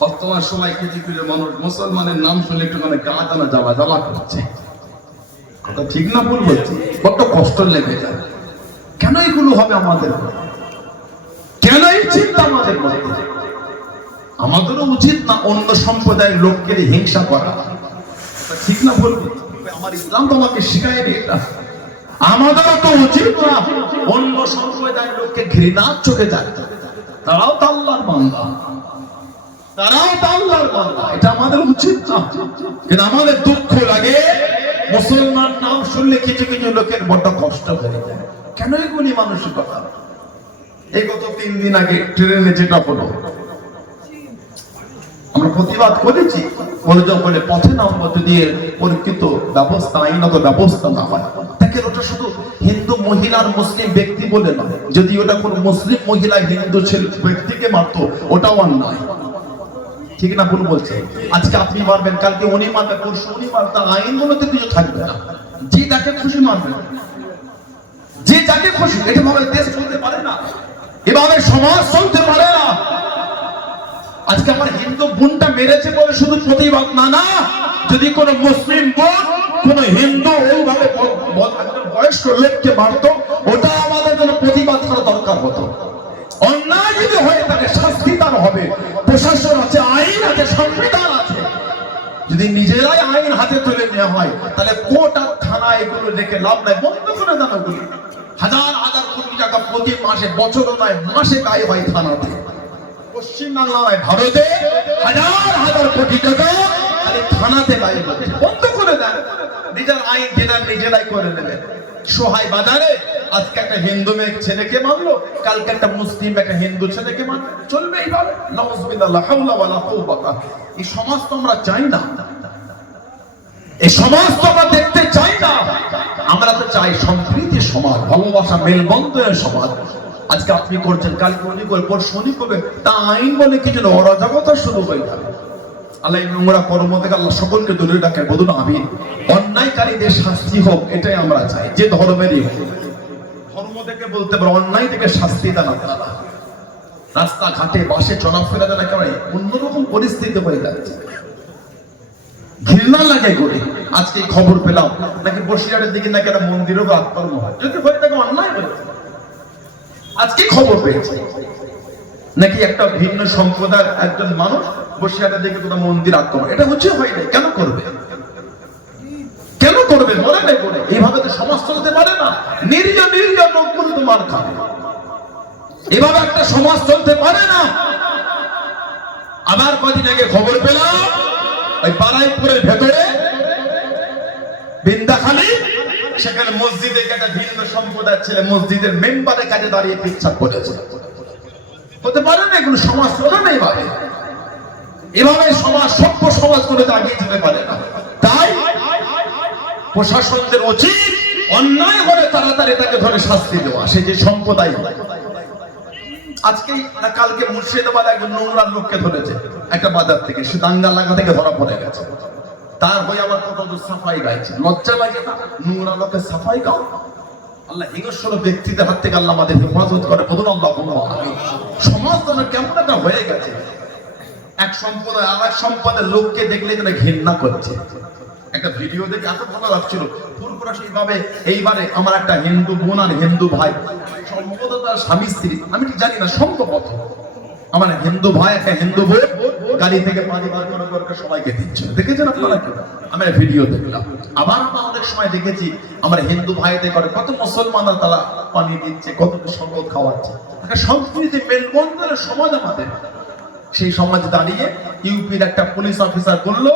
বর্তমান সময় কিছু কিছু মানুষ মুসলমানের নাম শুনলে একটুখানি গা টানা জ্বালা জ্বালা করছে। কথা ঠিক না ভুল বলছি? বড্ড কষ্ট লেগে যায়। কেন এগুলো হবে আমাদের? কেন এই চিন্তা আমাদের মধ্যে? আমাদেরও উচিত না অন্য সম্প্রদায়ের লোককে হিংসা করা? ঠিক না ভুল? আমার ইসলাম তো আমাকে শিখায়নি এটা। আমাদেরও তো উচিত না অন্য সম্প্রদায়ের লোককে ঘৃণার চোখে দেখতে। তারাও তো আল্লাহর বান্দা, তারাও তো আল্লাহর বান্দা, এটা আমাদের উচিত না। কিন্তু আমাদের দুঃখ লাগে মুসলমান নাম শুনলে কিছু কিছু লোকের বড় কষ্ট হয়ে যায়। কেন এগুলি মানসিকতা? এই গত 3 দিন আগে ট্রেনে যেটা হলো, আমরা প্রতিবাদ করেছি, বলে পথে নামবো যদি পরীক্ষিত ব্যবস্থা, আইনত ব্যবস্থা না হয়। দেখেন, ওটা শুধু হিন্দু মহিলার মুসলিম ব্যক্তি বলে নয়, যদি ওটা কোন মুসলিম মহিলা হিন্দু ছেলে ব্যক্তিকে মারতো ওটাও অন্যায়। ঠিক না ভুল বলছে? আজকে আপনি মারবেন, কালকে উনি মারবে, পরশু উনি মারবে, আইন বলতে কিছু থাকবে না। যে যাকে খুশি মারবে, যে যাকে খুশি। এটা ভাবে দেশ চলতে পারে না, এভাবে সমাজ চলতে পারে না। আজকে আমার হিন্দু বোনটা মেরেছে বলে শুধু প্রতিবাদ না, না, যদি কোন মুসলিম বোন কোন হিন্দু এইভাবে বয়স্ক লোককে মারতো, ওটা আমাদের জন্য প্রতিবাদ করা দরকার হতো। অন্যায় যদি হয়ে থাকে শাস্তি তার হবে। প্রশাসন আছে, আইন আছে, সংবিধান আছে। যদি নিজেরাই আইন হাতে তুলে নেওয়া হয়, তাহলে কোর্ট আর থানা এগুলো রেখে লাভ নাই, বন্ধ করে দেন ওগুলি। হাজার হাজার কোটি টাকা প্রতি মাসে, বছরও নয় মাসে ব্যয় হয় থানাতে। পশ্চিমবাংলায়, ভারতে হাজার হাজার কোটি টাকা খালি থানাতে ব্যয় হচ্ছে। বন্ধ করে দেন, নিজের আইন যেটা নিজেরাই করে নেবেন। সোহাই বাজারে আজকে একটা হিন্দু মেয়ে ছেলেকে মারলো, কালকে একটা মুসলিম একটা হিন্দু ছেলেকে মারলো, চলবে এইভাবে? নাউযুবিল্লাহ, লা হাওলা ওয়ালা কুওয়াতা। এই সমাজ তো আমরা চাই না, এই সমাজ তো আমরা দেখতে চাই না। আমরা তো চাই সম্প্রীতির সমাজ, ভালোবাসা, মেলবন্ধনের সমাজ। আজকে আপনি করছেন, কালকে উনি করবে, পরশু উনি করবে, তা আইন বলে কিছু না, অরাজকতা শুরু হয়ে যাবে। আল্লাহ এই নোংরা কর্ম থেকে আল্লাহ সকলকে দূরে রাখে, বলুন আমিন। অন্যায়কারীদের শাস্তি হোক, এটাই আমরা চাই, যে ধর্মেরই হোক। ধর্ম থেকে বলতে পারো, অন্যায় থেকে শাস্তি দেন আপনারা। রাস্তাঘাটে বাসে চলাফেরা দেন, একেবারে অন্যরকম পরিস্থিতি হয়ে যাচ্ছে, ঘৃণা লাগে করে। আজকে খবর পেলাম নাকি বসিরহাটের দিকে নাকি একটা মন্দিরও আক্রমণ হয়, যদি হয়ে থাকে অন্যায় হয়েছে। আজকে খবর পেয়েছে নাকি একটা ভিন্ন সম্প্রদায়ের একজন মানুষ বসিরহাটের দিকে কোথাও মন্দির আক্রমণ। এটা হচ্ছে হয় নাই, কেন করবে? কেন করবে? মনে নেই করে। এইভাবে তো সমাজ চলতে পারে না। নিরীহ নিরীহ লোকগুলো তোমার খাবে, এভাবে একটা সমাজ চলতে পারে না। আবার কদিন আগে খবর পেলাম ওই বারাইপুরের ভেতরে বিন্দাখালী, সেখানে মসজিদে একটা ভিন্ন সম্প্রদায়ের ছেলে মসজিদের মেম্বারের কাছে দাঁড়িয়ে পেচ্ছাপ করেছে। হতে পারে না, এগুলো সমাজ চলে না এইভাবে। এভাবে সমাজ, সভ্য সমাজ করে দাঁড়িয়ে যেতে পারে না। তাই প্রশাসনদের উচিত অন্যায় হলে তাড়াতাড়ি তাকে ধরে শাস্তি দেওয়া, সে যে সম্প্রদায়। আজকে না কালকে মুর্শিদাবাদ একজন নোংরা লোককে ধরেছে একটা বাজার থেকে, সে দাঙ্গা লাগা থেকে ধরা পড়ে গেছে। তার হয়ে আবার কত সাফাই গাইছে, লজ্জা লাগে না? নোংরা লোকের সাফাই গাও। আল্লাহ হিংস্র ব্যক্তিদের হাত থেকে আল্লাহ আমাদের হেফাজত করে, বলুন আল্লাহুম্মা আমিন। সমাজ যেন কেমন একটা হয়ে গেছে, এক সম্প্রদায় আর এক সম্প্রদায়ের লোককে দেখলে যেন ঘৃণা করছে। একটা ভিডিও দেখে এত ভালো লাগছিল, পুরোপুরা সেইভাবে। এইবারে আমার একটা হিন্দু বোন আর হিন্দু ভাই, সম্ভবত তার স্বামী স্ত্রী, আমি ঠিক জানি না, সম্ভবত আমার হিন্দু ভাই একটা হিন্দু বোন গাড়ি থেকে পানি বার করে সবাইকে দিচ্ছে। দেখেছেন আপনারা? আমি ভিডিও দেখলাম। আবার আমরা অনেক সময় দেখেছি আমার হিন্দু ভাইদের করে কত মুসলমানরা তারা পানি দিচ্ছে, কত শরবত খাওয়াচ্ছে। একটা সংস্কৃতি মেলবন্ধনের সমাজ আমাদের। সেই সমাজে দাঁড়িয়ে ইউপির একটা পুলিশ অফিসার বললো,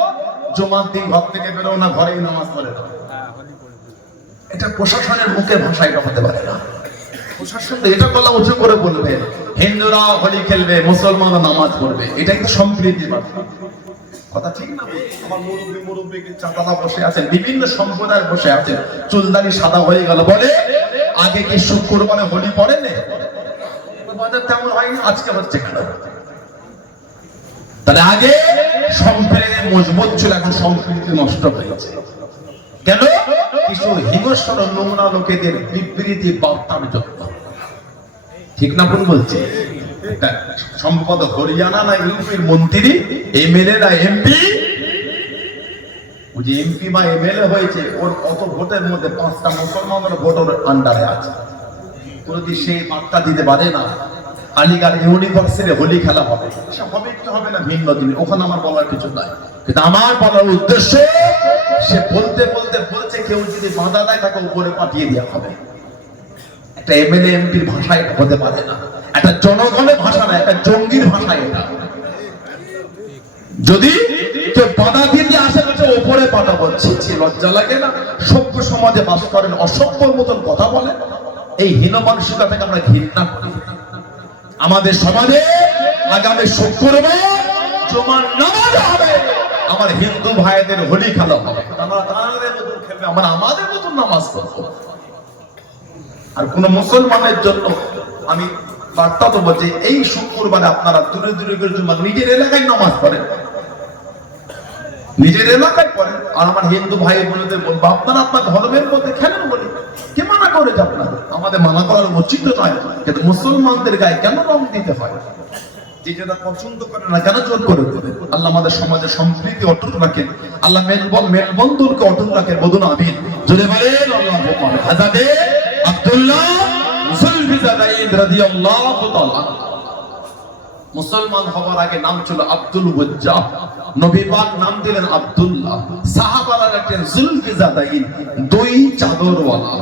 জুমার দিন ঘর থেকে বেরো না, ঘরেই নামাজ পড়ে দাও। এটা প্রশাসনের মুখে ভাষা, এটা হতে পারে না। প্রশাসন এটা বলা উঁচু করে বলবে, হিন্দুরা হোলি খেলবে, মুসলমানরা নামাজ পড়বে, এটা কিন্তু সম্প্রীতির বার্তা। কথা ঠিক না? আমার মুরব্বী চাঁদালা বসে আছেন, বিভিন্ন সম্প্রদায় বসে আছেন, চুলদারি সাদা হয়ে গেল, বলে আগে কি শুক্রবারে হোলি পড়ে না? তেমন হয়নি, আজকে হচ্ছে কেন? তাহলে আগে সম্প্রীতি মজবুত ছিল, এখন সম্প্রীতি নষ্ট হয়েছে কেন? কিছু হিংস্র নোংরা লোকেদের বিবৃতি বার্তার জন্য। ঠিক না ভুল বলছে? সম্ভবত হরিয়ানা না ইউপির মন্ত্রী, এমএলএ না এমপি, যে এমপি বা এমএলএ হয়েছে, ওর অত ভোটের মধ্যে 5টা মুসলমানের ভোটের আন্ডারে আছে। কোনদিন সেই বার্তা দিতে পারে না আলিগড় ইউনিভার্সিটি হোলি খেলা হবে, সে হবে কি হবে না ভিন্ন দিন, ওখানে আমার বলার কিছু নাই। কিন্তু আমার বলার উদ্দেশ্য, সে বলতে বলতে বলছে কেউ যদি বাধা দেয় তাকে উপরে পাঠিয়ে দেওয়া হবে। একটা এমএলএ এমপির ভাষায় হতে পারে না, একটা জনগণের ভাষা না, একটা জঙ্গির ভাষা এটা। যদি কেউ বাধা দিতে আসে বলছে উপরে পাঠাবো, ছি লজ্জা লাগে না? সভ্য সমাজে বাস করেন, অসভ্যর মতন কথা বলে, এই হীন মানসিকতা থেকে আমরা ঘৃণা করি। আমাদের সমাজে আগামী শুক্রবার জুমার নামাজ হবে, আমার হিন্দু ভাইদের হোলি খেলা হবে, তারা তাদের মতন খেলবে, আমরা আমাদের মতন নামাজ পড়বো। আর কোন মুসলমানের জন্য আমি বার্তা দেবো যে এই শুক্রবারে আপনারা দূরে দূরে করে জুমা নিজের এলাকায় নামাজ পড়েন, নিজের এলাকায় পড়েন। আর আমার হিন্দু ভাই বোনদের বলবো, আপনারা আপনার ধর্মের মধ্যে খেলেন বলি, কে মানা করেছে আপনাদের? আমাদের মানা করার উচিত নয়, কিন্তু মুসলমানদের গায়ে কেন রং দিতে হয়? যেটা পছন্দ করে না কেন জোর করে দেবে? আল্লাহ আমাদের সমাজে সম্প্রীতি অটুট রাখেন, আল্লাহ মেলবন্ধনকে অটুট রাখেন। বলুন আমিন, জোরে বলেন আল্লাহুম্মা আমিন। হযরতে আব্দুল্লাহ সুলফিজাদাইন রাদিয়াল্লাহু তাআলা মুসলমান হওয়ার আগে নাম ছিল আব্দুল ওয়াজ্জাহ, নবী পাক নাম দিলেন আব্দুল্লাহ। সাহাবারা রাখলেন জুলফিজাদাইন, দুই চাদরওয়ালা।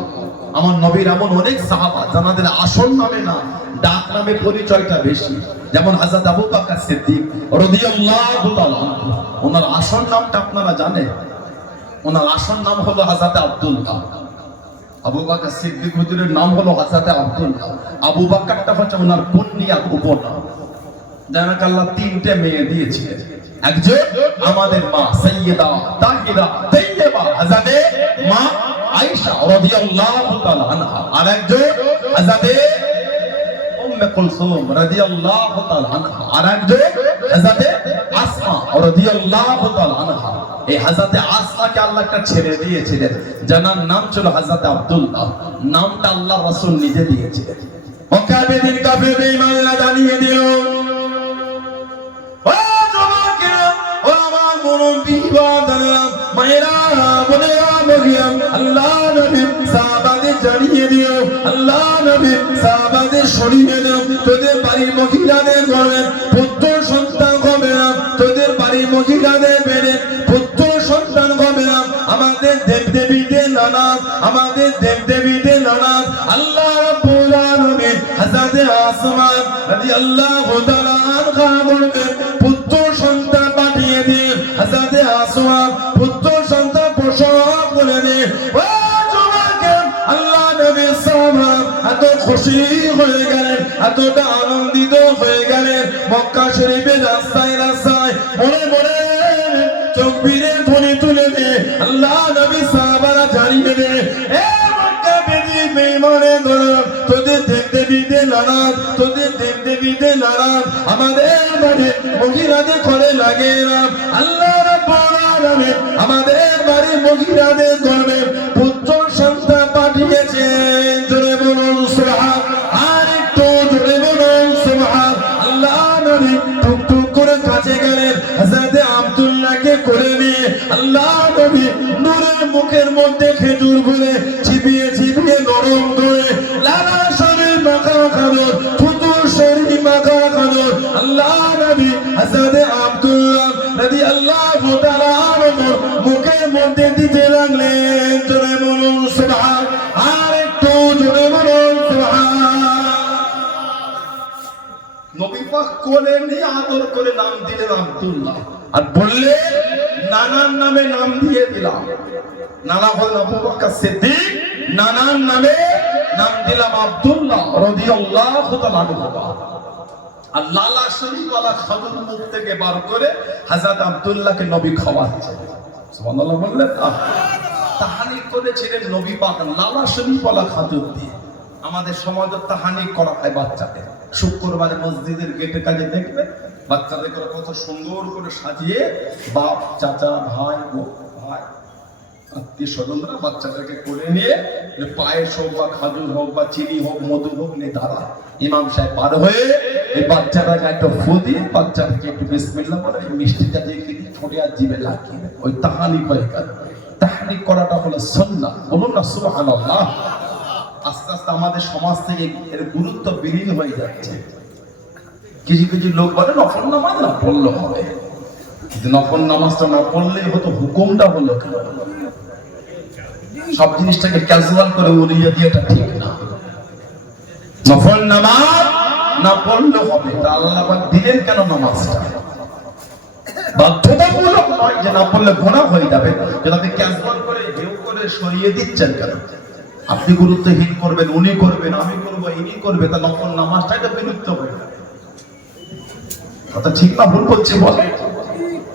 আমার নবীর এমন অনেক সাহাবা যাদের আসল নামে না, ডাক নামে পরিচয়টা বেশি। যেমন হযরত আবু বকর সিদ্দিক রাদিয়াল্লাহু তাআলা, ওনার আসল নামটা আপনারা জানেন? ওনার আসল নাম হলো হযরত আব্দুল্লাহ। আবু বকর সিদ্দিক হুজুরের নাম হলো হযরত আব্দুল্লাহ। আবু বকরটা হচ্ছে ওনার কুনিয়া উপনাম। জানাক আল্লাহ 3টে মেয়ে দিয়েছিলেন। একজন আমাদের মা সাইয়্যিদা তাহিরা তাইয়্যিবা হযরতে মা আয়েশা রাদিয়াল্লাহু তাআলা আনহা, আর একজন হযরতে উম্মে কুলসুম রাদিয়াল্লাহু তাআলা আনহা, আর একজন হযরতে আসমা রাদিয়াল্লাহু তাআলা আনহা। এই হযরতে আসমাকে আল্লাহ একটা ছেলে দিয়েছিলেন, যার নাম ছিল হযরতে আব্দুল্লাহ। নামটা আল্লাহ রাসূল নিজে দিয়েছিলেন। মক্কাবেদিন কাফের বেঈমানরা জানিয়ে দিল, আল্লাহ নবী সাহাবাদের জানিয়ে দিও, আল্লাহ নবী সাহাবাদের শরীরে দাও, তোদের বাড়ির মহিলাদের ঘরে পুত্র সন্তান হবে না, তোদের বাড়ির মহিলাদের বেড়ে পুত্র সন্তান হবে না। আমাদের দেবদেবীদের নানাজ, আমাদের দেবদেবীদের নানাজ আল্লাহ রাব্বুল আলামিন হযরতে আসমা রাদিয়াল্লাহু তাআলা আনহা বলবেন, পুত্র সন্তান পাঠিয়ে দিন। হযরতে আসমা পুত্র সন্তান প্রসব করে দিন। ও জওয়ানকে আল্লাহ নবী সাহাবা এত খুশি হয়ে গেলেন, এতটা আনন্দিত হয়ে গেলেন, মক্কা শরীফের রাস্তায় রাস্তায় মনে মনে তাকবীরের ধ্বনি তুলে দিয়ে আল্লাহ নবী সাহাবারা জানিয়ে দেন, এ মক্কা বেদি বেঈমানের গোলাম, তোদের দেবদেবীদের নারাজ, তোদের দেবদেবীদের নারাজ, আমাদের বাড়ির মহিলাদের ঘরে লাগে না। আল্লাহ রাব্বুল আলামিন আমাদের বাড়ির মহিলাদের ঘরে পুত্র সন্তান পাঠিয়েছেন। জোরে বলুন সুবহান, আর একটু জোরে বলুন সুবহান। আল্লাহ নবী টুকটুক করে কাছে গেলেন, হযরতে আব্দুল্লাহকে করে নিয়ে আল্লাহ নবী নূরের মুখের মধ্যে খেজুর ভরে চিবিয়ে চিবিয়ে নরম করে লালা শরীর মাখা খাদর, ফুতুর শরীর মাখা খাদর আল্লাহ নবী হযরতে আব্দুল্লাহ রাদিয়াল্লাহু তাআলা আনহু মুখের মধ্যে দিতে লাগলেন। জোরে বলুন সুবহান, আর একটু জোরে বলুন সুবহান। নবী পাক কোলে নিয়ে আদর করে নাম দিলেন আব্দুল্লাহ, আর বললেন নানার নামে নাম দিয়ে দিলাম। নানা হলেন আবু বকর সিদ্দিক, নানার নামে নাম দিলাম আব্দুল্লাহ রাদিয়াল্লাহু তাআলা আনহু। আর লালা শরীফওয়ালা খাদুর মুখ থেকে বার করে হযরত আব্দুল্লাহকে নবী খাওয়াচ্ছে। সুবহানাল্লাহ বললেন না? তাহানি করেছিলেন নবী পাক লালা শরীফওয়ালা খাদুর দিয়ে। আমাদের সমাজে তাহানি করা হয় বাচ্চাদের। শুক্রবারে মসজিদের গেটে কাজে দেখবে বাচ্চাদের কত সুন্দর করে সাজিয়ে বাপ, চাচা, ভাই, ভাই, আত্মীয় স্বজনরা বাচ্চাদেরকে করে নিয়ে পায়েস হোক বা খাজুর হোক বা চিনি হোক মধু হোক নিয়ে দাঁড়ায়। ইমাম সাহেব পার হয়ে এই বাচ্চারা একটা ফু দিয়ে বাচ্চাকে একটু বিসমিল্লাহ বলে মিষ্টিটা দিয়ে ঠোঁটে আর জিভে লাগিয়ে ওই তাহানিক হয়ে গেল। তাহানিক করাটা হলো সুন্নাহ, বলুন না সুবহানাল্লাহ। আস্তে আস্তে আমাদের সমাজ থেকে এর গুরুত্ব বিলীন হয়ে যাচ্ছে। কিছু কিছু লোক বলে নফল নামাজ না পড়লে হবে, কিন্তু নফল নামাজটা না পড়লে হতো, হুকুমটা হলো কেন? সব জিনিসটাকে ক্যাজুয়াল করে উড়িয়ে দিয়েটা ঠিক না। নফল নামাজ না পড়লে হবে, তা আল্লাহ পাক দিলেন কেন নামাজটা? বাধ্যতামূলক নয় যে না পড়লে গুনাহ হয়ে যাবে, যেটাকে ক্যাজুয়াল করে হেউ করে সরিয়ে দিচ্ছেন কেন? আপনি গুরুত্বহীন করবেন, উনি করবেন, আমি করবো, ইনি করবে, তা নফল নামাজটাই তো বিলুপ্ত হয়ে যাবে। কথা ঠিক না ভুল করছি বলে?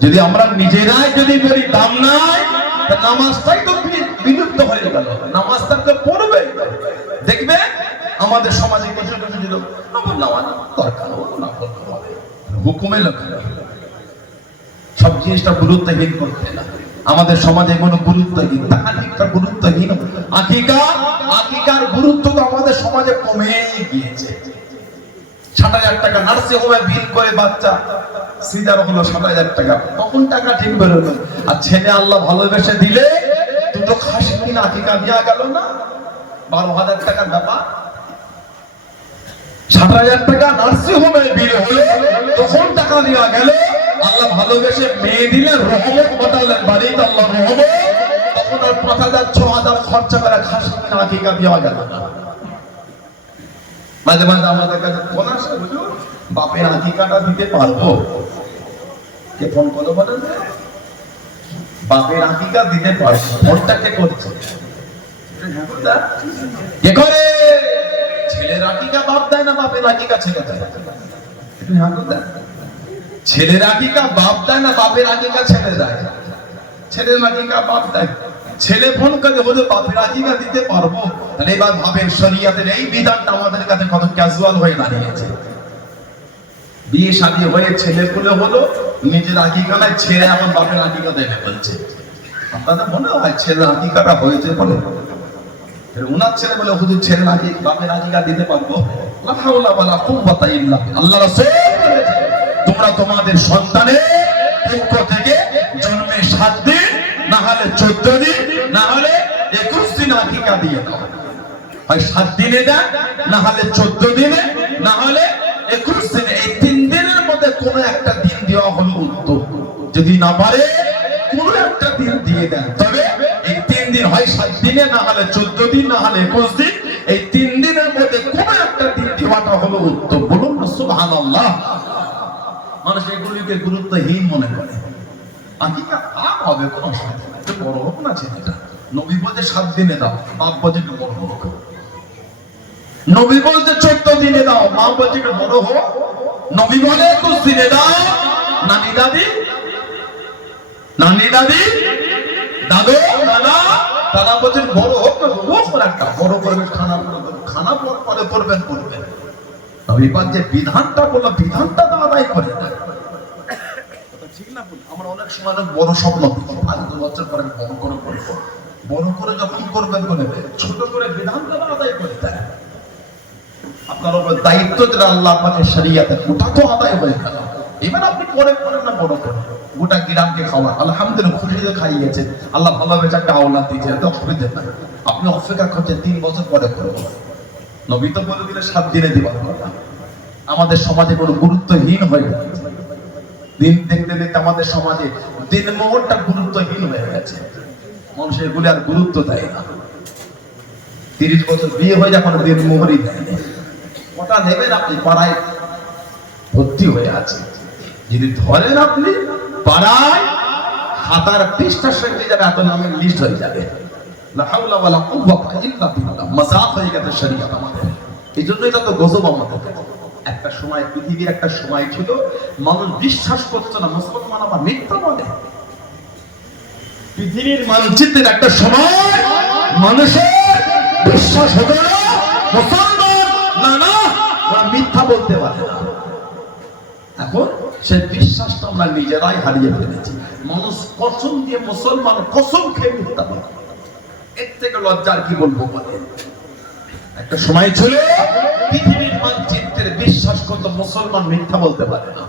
যদি আমরা নিজেরাই যদি বলি দাম নাই, তা নামাজটাই তো বিলুপ্ত হয়ে গেল। নামাজটা তো পড়বে। দেখবে আমাদের সমাজে কিছু কিছু লোক নফল নামাজ দরকার হলো না পড়তে হবে, হুকুমে লোক সব জিনিসটা গুরুত্বহীন করতে না। আমাদের সমাজে কোনো গুরুত্বহীন, তাহানিকটা গুরুত্বহীন। আকিকার গুরুত্ব তো আমাদের সমাজে কমে গিয়েছে। ৬০,০০০ টাকা নার্সিং হোমে বিল করে বাচ্চা সিজার হলো ৬০,০০০ টাকা, তখন টাকা ঠিক বেরোলো। আর ছেলে আল্লাহ ভালোবেসে দিলে দুটো খাসি কিনা আকিকা দেওয়া গেল না, ১২,০০০ টাকার ব্যাপার। ৬০,০০০ টাকা নার্সিং হোমে বিল হলো, তখন টাকা দেওয়া গেল। আল্লাহ ভালোবেসে মেয়ে দিলেন, রহমত ঘটালেন বাড়িতে, আল্লাহ রহমত। তখন আর ৫,০০০ ৬,০০০ খরচা করে খাসি কিনা আকিকা দেওয়া গেল না। মাঝে মাঝে আমাদের কাছে ফোন আসে, হুজুর বাপের আকিকাটা দিতে পারবো? কে ফোন করলো বলেন? বাপের আকিকা দিতে পারবো। ফোনটা কে করছে? কে করে? ছেলের আকিকা বাপ দেয় না বাপের আকিকা ছেলে দেয়? ছেলের আকিকা বাপ দেয় না বাপের আকিকা ছেলে দেয়? ছেলের আকিকা বাপ দেয়। ছেলে ফোন করে বলে বাপের আকিকা দিতে পারবো। তাহলে এবার ভাবেন শরীয়তের এই বিধানটা আমাদের কাছে কত ক্যাজুয়াল হয়ে দাঁড়িয়েছে। বিয়ে শাদী হয়ে ছেলে পুলে হলো, নিজের আকিকা নাই, ছেলে এখন বাপের আকিকা দেবে বলছে। আপনাদের মনে হয় ছেলের আকিকাটা হয়েছে বলে? উনার ছেলে বলে হুজুর ছেলের আকিকা বাপের আকিকা দিতে পারবো? লা হাওলা ওয়ালা কুওয়াতা ইল্লা বিল্লাহ। আল্লাহ রাসূল বলেছে তোমরা তোমাদের সন্তানের পক্ষ থেকে জন্মে 7 দিন, না হলে 14 দিন, না হলে 21 দিন আকিকা দিয়ে দাও। হয় 7 দিনে দেন, না হলে 14 দিনে, না হলে 21 দিনে। এই 3 দিনের মধ্যে কোনো একটা দিন দেওয়া হলো উত্তম। যদি না পারে কোনো একটা দিন দিয়ে দেন, তবে এই 3 দিন হয় 7 দিনে, না হলে 14 দিন, না হলে 21 দিন। এই 3 দিনের মধ্যে কোনো একটা দিন দেওয়াটা হলো উত্তম। বলুন না সুবহানাল্লাহ। মানুষ এগুলিকে গুরুত্বহীন মনে করে। আকিকা হবে কোনো অসুবিধা নেই, একটু বড় হোক না ছেলেটা। নবী বলতে 7 দিনে দাও, বাপ বলছে একটু বড় হোক। নবী বলতে 14 দিনে দাও, মা বলছে একটু বড় হোক। নবী বলে 21 দিনে দাও, নানি দাদি দাদু দাদা তারা বলছেন বড় হোক না, হোক একটা বড় করবে, খানা পরে করবেন। নবী পাক যে বিধানটা বললো, বিধানটা তো আদায় করে না। ঠিক না? আমরা অনেক সময় বড় স্বপ্ন দেখি, 5 বছর পরে বড় করে করবো। বড় করে যখন করবেন বলে ছোট করে বিধানটা আদায় করে দেয়। আপনার উপর দায়িত্ব যেটা আল্লাহ পাকের শরীয়তে, ওটা তো আদায় হয়ে গেল। এবার আপনি করেন না বড় করে গোটা গ্রামকে খাওয়া, আলহামদুলিল্লাহ খুশিতে খাইয়েছে, আল্লাহ ভালোবেসে একটা আওলাদ দিয়েছে, তো অসুবিধা নাই। আপনি অপেক্ষা করছেন 3 বছর পরে করবো। নবী তো বলে দিলে 7 দিনে দিবার কথা। আমাদের সমাজে কোনো গুরুত্বহীন হয়ে যাচ্ছে। দিন দেখতে দেখতে আমাদের সমাজে দিন মোহরটা গুরুত্বহীন হয়ে গেছে। মানুষ এগুলি আর গুরুত্ব দেয় না। 30 বছর বিয়ে হয়ে যখন দিন মোহরই দেয় না। ওটা নেবেন আপনি, পাড়ায় ভর্তি হয়ে আছে। যদি ধরেন আপনি পাড়ায় খাতার পৃষ্ঠার সঙ্গে যাবে, এত নামের লিস্ট হয়ে যাবে। লা হাওলা ওয়ালা কুওয়াতা ইল্লা বিল্লাহ। মাযাক হয়ে গেছে শরীয়ত আমাদের। এই জন্যই তো গজব আমাদের। একটা সময়, পৃথিবীর একটা সময় ছিল মানুষ বিশ্বাস করতো না মুসলমান আবার মিথ্যা বলে। পৃথিবীর মানচিত্রের একটা সময় মানুষের বিশ্বাস হতো না মুসলমান না ওরা মিথ্যা বলতে পারে না। এখন সেই বিশ্বাসটা আমরা নিজেরাই হারিয়ে ফেলেছি। মানুষ কসম দিয়ে, মুসলমান কসম খেয়ে মিথ্যা বলে। এর থেকে লজ্জার কি বলবো বলে? একটা সময় ছিল পৃথিবীর মানচিত্রে তাদের বিশ্বাস করতো মুসলমান মিথ্যা বলতে পারে না,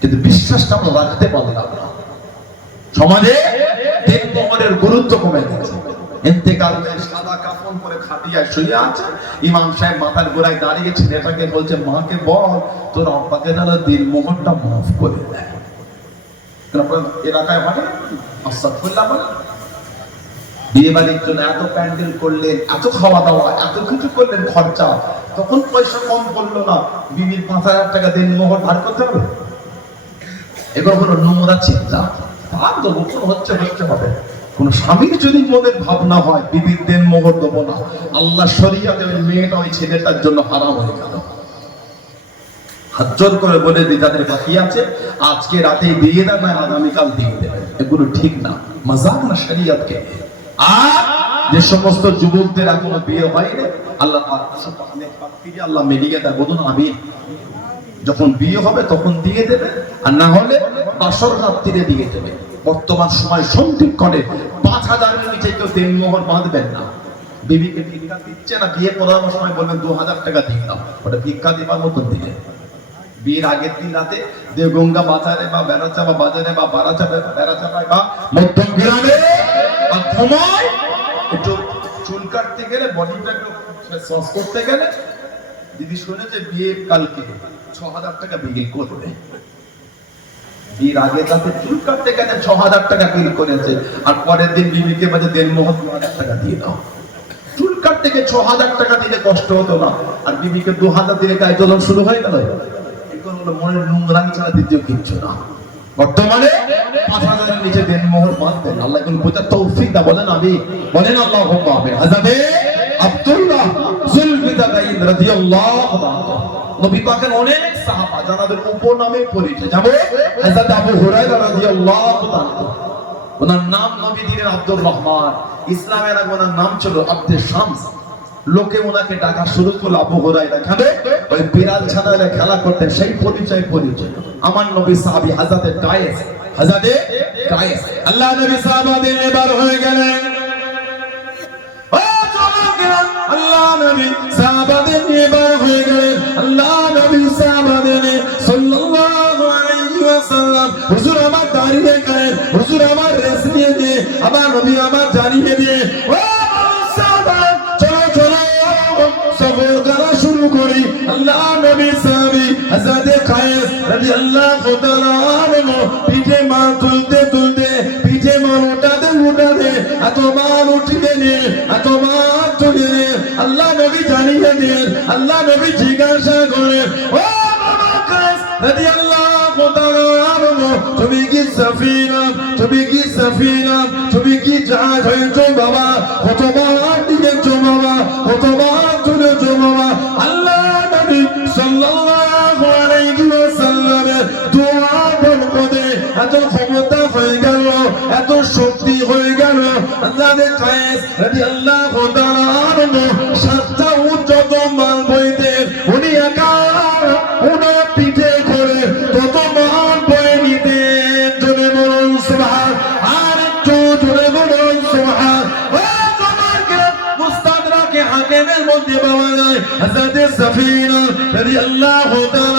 কিন্তু বিশ্বাসটা আমরা রাখতে পারলাম না। সমাজে দেনমোহরের গুরুত্ব কমে গেছে। ইন্তেকাল হয়ে সাদা কাফন পরে খাটিয়ায় শুয়ে আছে, ইমাম সাহেব মাথার গোড়ায় দাঁড়িয়ে ছেলেটাকে বলছে, মাকে বল তোর আব্বাকে যেন দিনমোহরটা মাফ করে দেয়। এলাকায় মানে আস্তাগফিরুল্লাহ বলে বিয়ে বাড়ির জন্য এত প্যান্ডেল করলেন, এত খাওয়া দাওয়া, এত কিছু করলেন খরচা, তখন পয়সা কম পড়লো না, বিবির 5,000 টাকা দিনমোহর ধার করতে হবে? এবার হলো নোংরা চিন্তা। তার তো গোপন হচ্ছে হবে। কোন স্বামীর যদি মনের ভাবনা হয় বিবির দিনমোহর দেবো না, আল্লাহ শরীয়তে ওই মেয়েটা ওই ছেলেটার জন্য হারাম হয়ে গেল। হাত জোর করে বলে দিই, যাদের বাকি আছে আজকে রাতেই দিয়ে দেন, না আগামীকাল দিয়ে দেবেন, এগুলো ঠিক না, মজাক না শরীয়তকে। আর যে সমস্ত যুবকদের এখনো বিয়ে হয়নি, আল্লাহ আল্লাহ মিলিয়ে দেয়, বলুন আমি। যখন বিয়ে হবে তখন দিয়ে দেবে, আর না হলে বাসর রাত্রিরে দিয়ে দেবে। বর্তমান সময় সন্দীপ করে 5,000 এর নিচে কেউ দিনমোহর বাঁধবেন না। বিবিকে ভিক্ষা দিচ্ছে না, বিয়ে করানোর সময় বলবেন 2,000 টাকা দিয়ে দাও, ওটা ভিক্ষা দিবার মতন দিলে। বিয়ের আগের দিন রাতে দেবগঙ্গা বাজারে বা বেড়াচাপা বাজারে বা বেড়াচাপায় বা মধ্যম গ্রামে ঘুমায়, একটু চুল কাটতে গেলে, বডিটাকে সস করতে গেলে, দিদি শুনেছে বিয়ে কালকে 6,000 টাকা বিল করবে। বিয়ের আগে রাতে চুল কাটতে গেলে 6,000 টাকা বিল করেছে, আর পরের দিন বিবিকে বলে দিনমোহর 2,000 টাকা দিয়ে দাও। চুল কাটতে গিয়ে 6,000 টাকা দিলে কষ্ট হতো না, আর বিবিকে 2,000 দিলে গায়ে জ্বলন শুরু হয়ে গেল। মনের নোংরামি ছাড়া দ্বিতীয় কিচ্ছু না। বর্তমানে 5,000 এর নিচে দিনমোহর বাঁধবেন, আল্লাহ কোন বোঝার তৌফিক দাও, বলেন আমি, বলেন আল্লাহুম্মা আমিন। হযরতে আব্দুল্লাহ যুলবিদাইন রাদিয়াল্লাহু তাআলা, নবী পাকের অনেক সাহাবা যাদের উপনামে পরিচিত, যেমন হযরত আবু হুরায়রা রাদিয়াল্লাহু তাআলা, ওনার নাম নবী দিলেন আব্দুর রহমান, ইসলামের আগে ওনার নাম ছিল আব্দে শামস। লোকে ওনাকে ডাকা শুরু করলো আবু হুরায়রা, কেন? ওই বিড়াল ছানারা খেলা করতেন, সেই পরিচয়। আমার নবী সাহাবী হযরতে কায়েস, আল্লাহ নবী সাহাবাদের এবার হয়ে গেলেন। ও যুবকেরা, আল্লাহ নবী সাহাবাদের এবার হয়ে গেলেন। আল্লাহ নবী সাহাবাদের সাল্লাল্লাহু আলাইহি ওয়াসাল্লাম, হুজুর আমার দাঁড়িয়ে গেলেন, হুজুর আমার রেস নিয়ে দিয়ে, আমার নবী আমার জানিয়ে দিয়ে, ও সাহাবা সফর করা শুরু করি। আল্লাহ নবী সাহাবী হযরতে কায়েস রাদিয়াল্লাহু তাআলা আনহু পিঠে মাল তুলতে পিঠে মাল উঠাতে এত মাল উঠিয়ে নিয়ে, এত মাল তুলে নিয়ে আল্লাহ নবী জানিয়ে দিলেন। আল্লাহ নবী জিজ্ঞাসা করেন, ও কায়েস রাদিয়াল্লাহু তাআলা আনহু, তুমি কি সাফিনা, তুমি কি জাহাজ হয়েছো বাবা? কত মাল দিয়েছো বাবা? কত মাল তুলেছো বাবা? আল্লাহ নবী সাল্লাল্লাহু আলাইহি ওয়াসাল্লামের দোয়া বরকতে এত ক্ষমতা হয়ে গেল, এত শক্তি হয়ে গেল। হযরতে কায়েস রাদিয়াল্লাহু তাআলা আনহু 7টা উট যত মাল বইতেন, উনি একা ওনার পিঠে করে তত মাল বয়ে নিতেন। জোরে বলুন সুবহান, আর একটু জোরে বলুন সুবহান। মুস্তাদরাকে হাকিমের মধ্যে পাওয়া যায় হযরতে সাফিনা রাদিয়াল্লাহু তাআলা